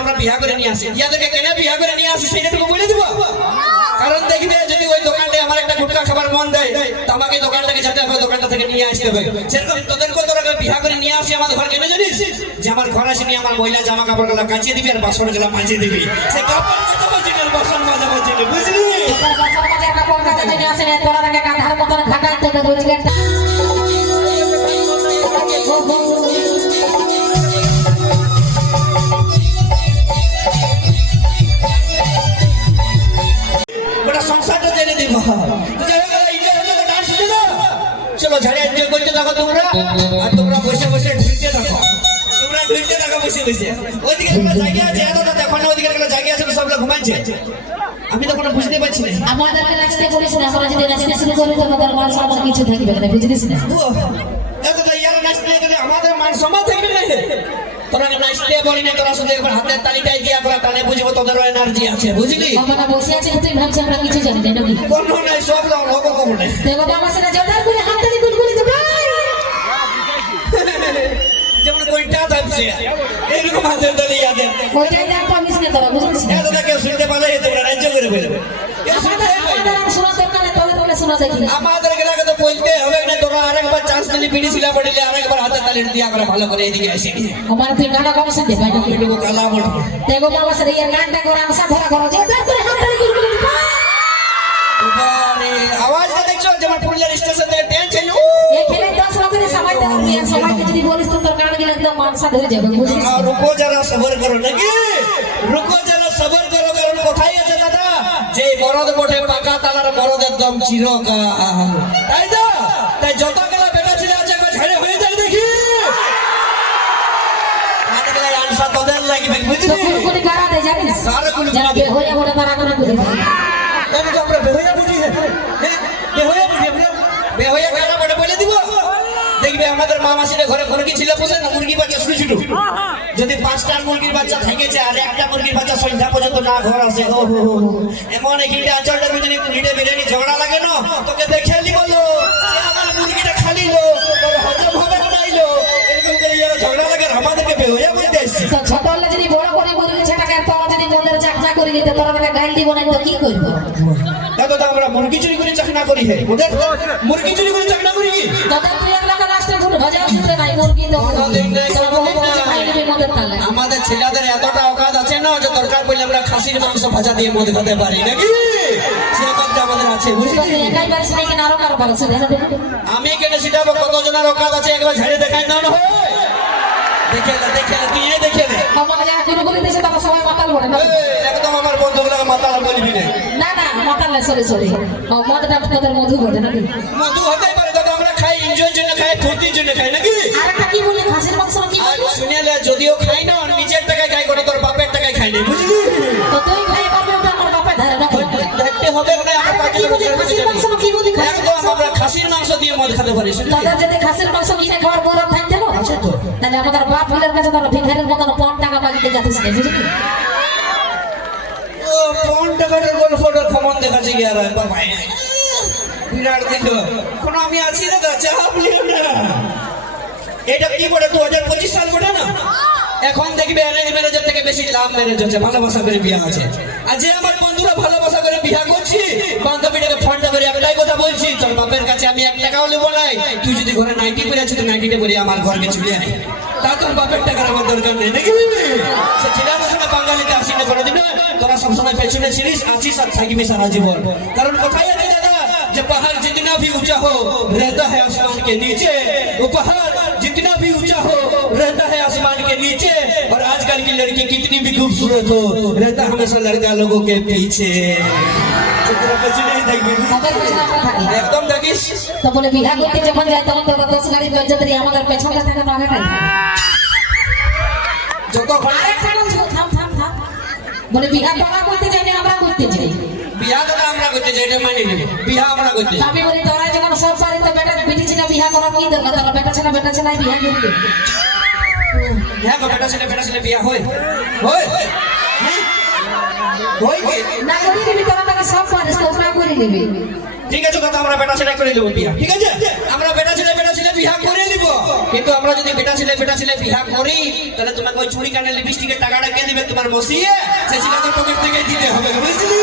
আমরা বিয়া করে নিয়ে আসি, ইয়াদেরকে কেন বিয়া করে নিয়ে আসি সেইটাটুকু বলে দিব। কারণ দেখবে যদি ওই দোকানটায় আমার একটা গুটকা খাবার মন দেয়, তো আমাকে দোকানটাকে যেতে হবে, দোকানটা থেকে নিয়ে আসতে হবে। সেরকম তোদেরকে তোরা বিয়া করে নিয়ে আসি আমাদের ঘর, কেন জানিস? যে আমার ঘর আসে নিয়ে আমার মহিলা জামা কাপড় গুলো কাচিয়ে দিবি আর বাসন গুলো মাজিয়ে দিবি। সে কাপড় মাজাবো চিনি আর বাসন মাজাবো চিনি, বুঝলি? সংসারটা জেনে দিব। চলো ঝাড়ে এনজয় করতে থাকো তোমরা, আর তোমরা বসে বসে ঢুলতে থাকো, তোমরা ঢুলতে থাকো বসে বসে। ওইদিকে জায়গা আছে, এত দেখো না, ওইদিকে জায়গা আছে, সব লোক ঘুমাইছে। আমি তো কোনো বুঝতে পারছি না। আমাদেরকে নাচতে বলিস না, আমরা যদি নাচতে শুরু করি তো আমাদের মান সম্মান কিছু থাকবে না, বুঝলিস না? এত ইয়ার নাচতে গেলে আমাদের মান সম্মান থাকবে না। তোরা নাচতে বলি না, তোরা শুধু একবার হাতের তালিটাই দিয়া করে তাহলে বুঝবো তোদেরও এনার্জি আছে, বুঝলি? আমরা বসে আছি, তুই ভাবছিস আমরা কিছু জানি না নাকি? কোনো নাই, সব লোক কম নাই। দেখো বাবা সেটা জোরদার করে হাত তালি গুলগুলি দেবে, যেমন কোনটা দাবছে এরকম হাতের তালি ইয়াদের ওইটাই দাম পাবিস না তোরা, বুঝলিস না? এতটা কেউ শুনতে পারলে তোমরা রাজ্য করে ফেলবে। আমাদের শোনা দরকার নেই, তোদের বলে শোনা দেখি আমাদের গেলাকে তো বলতে হবে না। তোরা আরেকবার চান্স দিলি, পিড়ি শিলা পড়িলে আরেকবার হাতে তালি দিয়া করে ভালো করে এদিকে আসি। আমার তুই গানা কম শুনতে পাই না, এটুকু কালা বড় দেখো বাবা সেটা ইয়ার গানটা করে আমসা ধরা করো, জোরদার করে হাত তালি গুলগুলি দেবে। আওয়াজটা দেখছো যেমন পুরুলিয়ার স্টেশন থেকে ট্রেন ছিল, এখানে 10 বছরের সময় দেওয়া হবে, আর সময়কে যদি বলিস তো তোর গান গেলে একদম মানসা ধরে যাবে, বুঝলিস? রুকো যারা সবর করো নাকি, রুকো যারা সবর করো। কারণ কোথায় আছে দাদা, যে মরদ বটে পাকা তালার মরদ একদম চিরকাল, তাই তো? তাই যত গেলা বেটা ছিল আছে একবার ঝাড়ে হয়ে যাক দেখি। আনসার তোদের লাগবে, বুঝলি? কুলকুলি কারা দেয় জানিস? যারা বেহইয়া বলে তারা করে বলে আমরা বেহইয়া বুঝি, বেহইয়া বুঝি, আমরা বেহইয়া কারা বটে বলে দিব। দেখবে আমাদের মা মাসিরা ঘরে মুরগি ছিল বসে না, মুরগি বাচ্চা ছোট ছোট, যদি 5টা মুরগির বাচ্চা থেকেছে আর একটা মুরগির বাচ্চা সন্ধ্যা পর্যন্ত না ঘর আসে, এমন একটা অঞ্চলটার ভিতরে পুলিটে বিরিয়ানি ঝগড়া লাগে না, তোকে দেখে নি বলো আমার মুরগিটা খালিলো, তোর হজম হবে বানাইলো, এরকম করে যারা ঝগড়া লাগে আমাদেরকে বেহইয়া বলতে আসছে। ছোট হলে যদি বড় করে মুরগি সেটাকে তোরা যদি মন্দিরে চাকনা করে দিতে, তোরা তাকে গাইল দিব না তো কি করবো? এত তো আমরা মুরগি চুরি করে চাকনা করি, হে ওদের মুরগি চুরি করে চাকনা করি কি? দাদা তুই এক লাখ রাষ্ট্রের ভুল ভাজা উঠতে নাই মুরগি তো আমাদের ছেলেদের এতটা অকাত আছে না যে দরকার পড়লে আমরা খাসির মাংস ভাজা দিয়ে মদ খেতে পারি নাকি, সে অকাতটা আমাদের আছে, বুঝলি? একাই পারিস নাকি না আরো কারো পারিস? আমি কেন সেটাবো কতজনের অকাত আছে, একবার ঝেড়ে দেখাই না হয়, দেখে না দেখে না তুই দেখে নে। আমাকে যা করে বলে দিয়েছে তারা সবাই মাতাল বলে না, একদম আমার বন্ধুগুলোকে মাতাল বলবি না। না না মাতাল না, সরি সরি, মদটা তোদের মধু বলে নাকি? মধু হতেই পারে দাদা, আমরা খাই এনজয়ের জন্য খাই, ফুর্তির জন্য খাই নাকি? আর একটা কি বলি খাসির মাংস কি আর শুনেলে যদিও খাই না নিজের টাকায় খাই, কোনো তোর বাপের টাকায় খাই না, বুঝলি? তো তুই খাই পারবে ওটা আমার বাপে ধরে না দেখতে হবে না, আমরা খাসির মাংস কি বলি? একদম আমরা খাসির মাংস দিয়ে মদ খেতে পারি। তাদের যদি খাসির মাংস কিনে খাওয়ার বড় থাকতে না আছে তো, তাহলে আমাদের বাপ হলের কাছে তারা ভিখারির মতন 5 টাকা মাগিতে যাতিস না, বুঝলি? ও 5 টাকার গল্পটা খমন দেখাচ্ছে কি আর বাবা বিরাট দিল। কোন আমি আছি না তো চাপ লিও না, এটা কি বলে 2025 সাল বটে না, এখন দেখবে অ্যারেঞ্জ ম্যারেজের থেকে বেশি লাভ ম্যারেজ হচ্ছে, ভালোবাসা করে বিয়ে আছে। আর যে আমার বন্ধুরা ভালোবাসা করে বিয়ে করছি, বান্ধবীটাকে ফোন করে একটাই কথা বলছি, তোর বাপের কাছে আমি 1 টাকাও নেবো নাই, তুই যদি ঘরে নাইটি পরে আছিস তো নাইটিতে পরে আমার ঘরকে চলে আয়, তা তোর বাপের টাকার আমার দরকার নেই নাকি? সে ছেলেদের সঙ্গে বাঙালিতে আসি না করে দিবে, তোরা সবসময় পেছনে ছিলিস, আছিস আর থাকবি সারা জীবন। কারণ কোথায় আছে দাদা, যে পাহাড় जितना भी ऊंचा हो रहता है आसमान के नीचे, वो पहाड़ जितना भी ऊंचा हो रहता है आसमान के नीचे, और आजकल की लड़की कितनी भी खूबसूरत हो रहता हमेशा लड़का लोगों के पीछे। একদম দেখিস তো বলে বিহা করতে যখন যায় তখন তো 10 গাড়ি বেজতরি আমাদের পেছনটা থাকে না আগে যতক্ষণ আরেকটা থাম থাম থাম, বলে বিহা তোরা করতে যাই না আমরা করতে যাই, বিয়া দাদা আমরা করতে যাই, এটা মানি নেব, বিয়া আমরা করতে যাই। আমি বলি তোরা যখন সব পারি তো বেটা বেটি ছিল বিহা করা কি দরকার, তোরা বেটা ছিল বিহা করতে হ্যাঁ গো, বেটা ছেলে বিয়া হয় হয় না করি নিবি, তোরা তাকে সব পারিস তো ওরা করে নিবি। ঠিক আছে কথা, আমরা বেটা ছেলে করে দেবো বিয়া, ঠিক আছে? আমরা বেটা ছেলে বিয়া করে দিব, কিন্তু আমরা যদি বেটা ছেলে বিয়া করি তাহলে তোমাকে ওই চুড়ি কানে লিপস্টিকের টাকাটা কে দিবে? তোমার মসিয়ে সে ছেলেদের পকেট থেকে দিতে হবে, বুঝলি?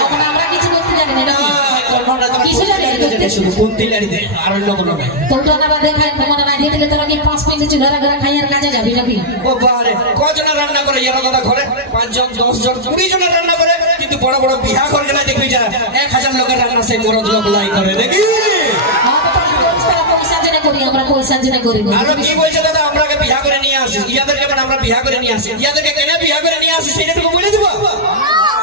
তখন আমরা কিছু করতে জানি না নাকি? কিছু জানি না করতে। শুধু কোনটি লাড়ি দে আর অন্য কোনো নাই। তোমরা না দেখাই তোমার না দিয়ে দিলে তোরা কি 5 মিনিট চুলারা করে খাই আর কাজে যাবি নাকি? ও বারে কজন রান্না করে ইয়ারা দাদা ঘরে? 5 জন 10 জন 20 জন রান্না করে, কিন্তু বড় বড় বিয়া করে গেলে দেখবি যা 1000 লোকের রান্না সেই মরদ লোক লাই করে দেখি। পয়সা জেনে করি আমরা, পয়সা জেনে করি। আরো কি বলছে দাদা? আমরাকে বিয়া করে নিয়ে আসি, ইয়াদেরকে মানে আমরা বিয়া করে নিয়ে আসি, ইয়াদেরকে কেন বিয়া করে নিয়ে আসি সেটাটুকু বলে দিব।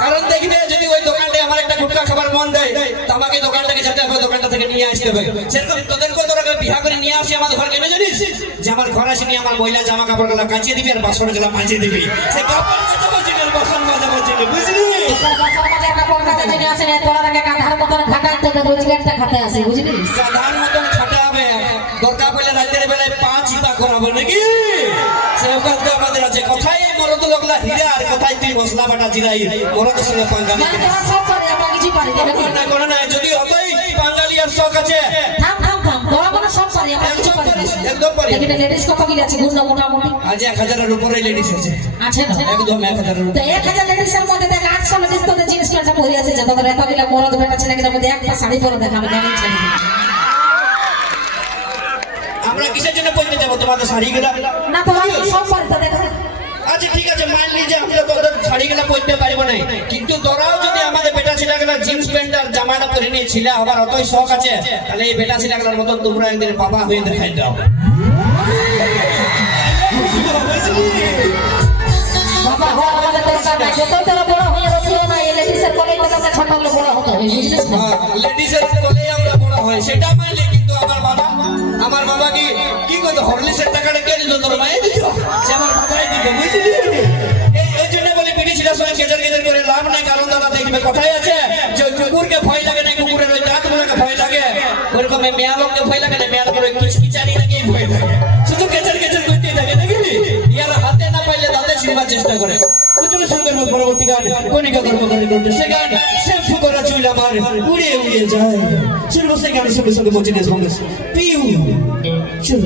কারণ দেখবে যদি ওই দোকানটা আমার একটা গুটকা খাবার মন দেয় তো আমাকে দোকান থেকে যেতে হবে, দোকানটা থেকে নিয়ে আসতে হবে। সেরকম তোদেরকে তোরা বিয়া করে নিয়ে আসি আমার ঘর, কেন জানিস? যে আমার ঘর আসি নিয়ে আমার মহিলা জামা কাপড় গুলো কাচিয়ে দিবি আর বাসন গুলো মাজিয়ে দিবি। সে কাপড় মাঝামাঝি আর বাসন মাঝামাঝি, বুঝলি? সাধারণ মতন খাটা হবে, দরকার পড়লে রাতের বেলায় 5 ইতা করাবো নাকি? সে ওকাজ আমাদের আছে। কোথায় মরদ লোকলা হিরে আর কোথায় তুই মশলা বাটা জিরাই মরদের সঙ্গে পাঙ্গালি করে না। যদি অতই বাঙালি আর শখ আছে একদম পারি। আজ 1000-এর উপরে লেডিস আছে, একদম 1000-এর উপরে। 1000 লেডিসের মধ্যে দেখ 800 লেডিস তো জিন্স প্যান্টটা পরে আছে, যাদের এতগুলা মরদ বেটা ছেলেদের মধ্যে একটা শাড়ি পরে দেখাবে জানি ছেলে। আমরা কিসের জন্য পড়তে যাবো তোমাদের শাড়িগুলা? না তো আমি সব পারি তো দেখো। আচ্ছা ঠিক আছে, মানলি যে আমরা তোদের শাড়িগুলা পরতে পারবো না, কিন্তু তোরাও যদি আমাদের বেটা ছেলেগুলা জিন্স প্যান্ট আর জামাটা পরে নিয়েছিল আবার অতই শখ আছে, তাহলে এই বেটা ছেলেগুলার মতন তোমরা একদিন বাবা হয়ে দেখাই দাও। বাবা হওয়ার আমাদের দরকার নাই, যত তোরা বড় হয়ে রসিও না, এই লেডিসের কোলেই তো তোমরা ছোট হলে বড় হতো, বুঝলিস না? লেডিসের কোলেই আমরা বড় হয় সেটা মানলি, কিন্তু আমার বাবা কি করতো? হরলিক্সের টাকাটা কে দিত? তোর মায়ে দিত, সে আমার বাবাই দিত, বুঝলি? এই জন্য বলি পিটি ছিলার সঙ্গে কেজার কেজার করে লাভ নাই। কারণ দাদা দেখবে কথাই আছে যে কুকুরকে ভয় লাগে না, কুকুরের ওই দাঁত গুলোকে ভয় লাগে, ওরকম মেয়া লোককে ভয় লাগে না, মেয়া লোকের ওই কিচকিচানি লাগে ভয় লাগে, শুধু কেচার কেচার করতেই থাকে নাকি? ইয়ার হাতে না পাইলে দাঁতে ছিঁড়বার চেষ্টা করে। পরবর্তী গান কণিকা কর্মকারী করতে, সে গান শ্যাম্পু করা চুল আমার উড়ে উড়ে যায়, শুনবো সে গানের সঙ্গে সঙ্গে মচিনে সঙ্গে পিউ চুল।